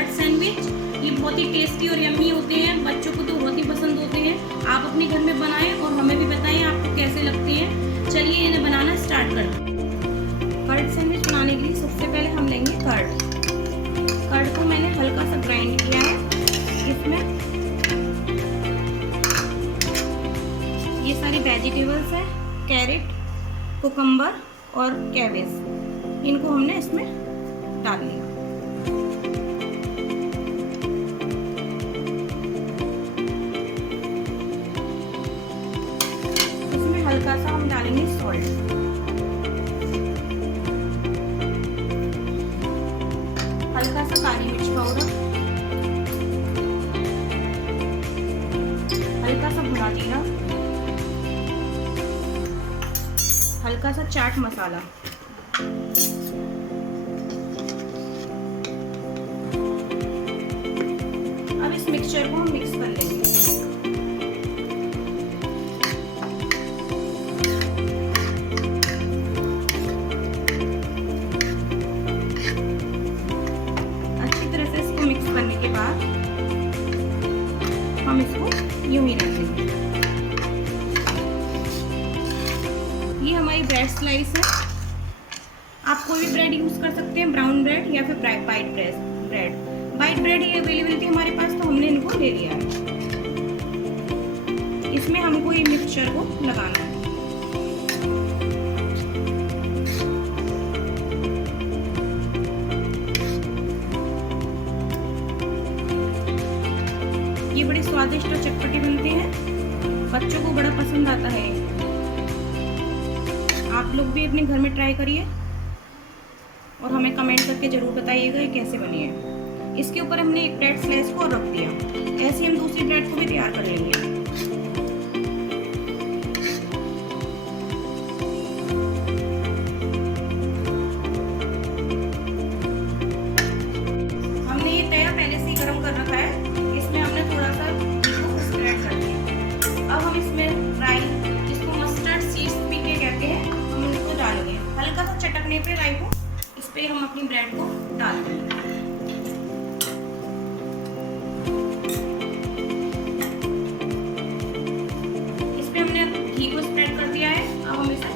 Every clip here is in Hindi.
Curd sandwich. ये बहुत ही टेस्टी और यम्मी होते हैं, बच्चों को तो बहुत ही पसंद होते हैं। आप अपने घर में बनाएं और हमें भी बताएं आपको कैसे लगते हैं। चलिए इन्हें बनाना स्टार्ट करते हैं। कर्ड सैंडविच बनाने के लिए सबसे पहले हम लेंगे कर्ड को मैंने हल्का सा ग्राइंड किया है। इसमें ये सारी वेजिटेबल्स है, कैरेट, कुकम्बर और कैबेज, इनको हमने इसमें डाल लिया। इसमें हल्का सा हम डालेंगे सॉल्ट, हल्का सा काली मिर्च पाउडर, हल्का सा भुना जीरा, हल्का सा चाट मसाला। अब इस मिक्सचर को हम मिक्स कर लेंगे। अच्छी तरह से इसको मिक्स करने के बाद हम इसको यूं ही रख देंगे। ये हमारी ब्रेड स्लाइस है। आप कोई भी ब्रेड यूज कर सकते हैं, ब्राउन ब्रेड या फिर वाइट ब्रेड। वाइट ब्रेड ही अवेलेबल थी हमारे पास तो हमने इनको ले लिया है। इसमें हमको ये मिक्सचर को लगाना है। ये बड़े स्वादिष्ट और चटपटे बनते हैं, बच्चों को बड़ा पसंद आता है। आप लोग भी अपने घर में ट्राई करिए और हमें कमेंट करके ज़रूर बताइएगा ये कैसे बनी है। इसके ऊपर हमने एक ब्रेड स्लाइस को रख दिया। ऐसे हम दूसरी ब्रेड को भी तैयार कर लेंगे। हमने ये तवा पहले से ही गर्म कर रखा है, इसमें हमने थोड़ा सा इसको स्प्रेड कर दिया। अब हम इसमें राई, जिसको मस्टर्ड सीड्स भी कहते हैं, हम इसको डालेंगे। हल्का सा चटकने पे राई को इस पे हम अपनी ब्रेड को डाल देंगे। इस पे हमने घी को स्प्रेड कर दिया है। अब हम इसे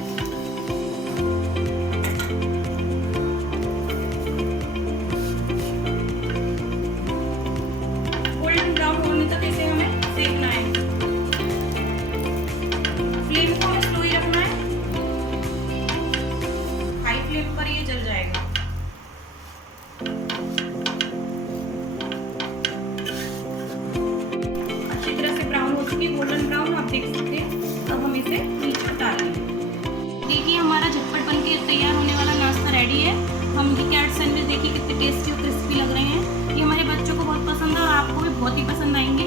गोल्डन ब्राउन होने तक इसे हमें सेकना है। फ्लेम को हमें स्लो ही रखना है, हाई फ्लेम पर ये जल जाएगा। अच्छी तरह से ब्राउन हो चुकी, गोल्डन ब्राउन आप देख सकते हैं। अब हम इसे नीचे डाल लेंगे। देखिए हमारा झटपट बनके तैयार होने वाला नाश्ता रेडी है। हम ये कैट सैंडविच देखिए कितने टेस्टी और क्रिस्पी लग रहे हैं। ये हमारे बच्चों को बहुत पसंद है और आपको भी बहुत ही पसंद आएंगे।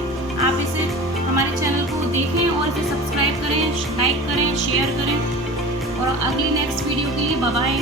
आप इसे हमारे चैनल को देखें और इसे सब्सक्राइब करें, लाइक करें, शेयर करें और अगली नेक्स्ट वीडियो के लिए बाय बाय।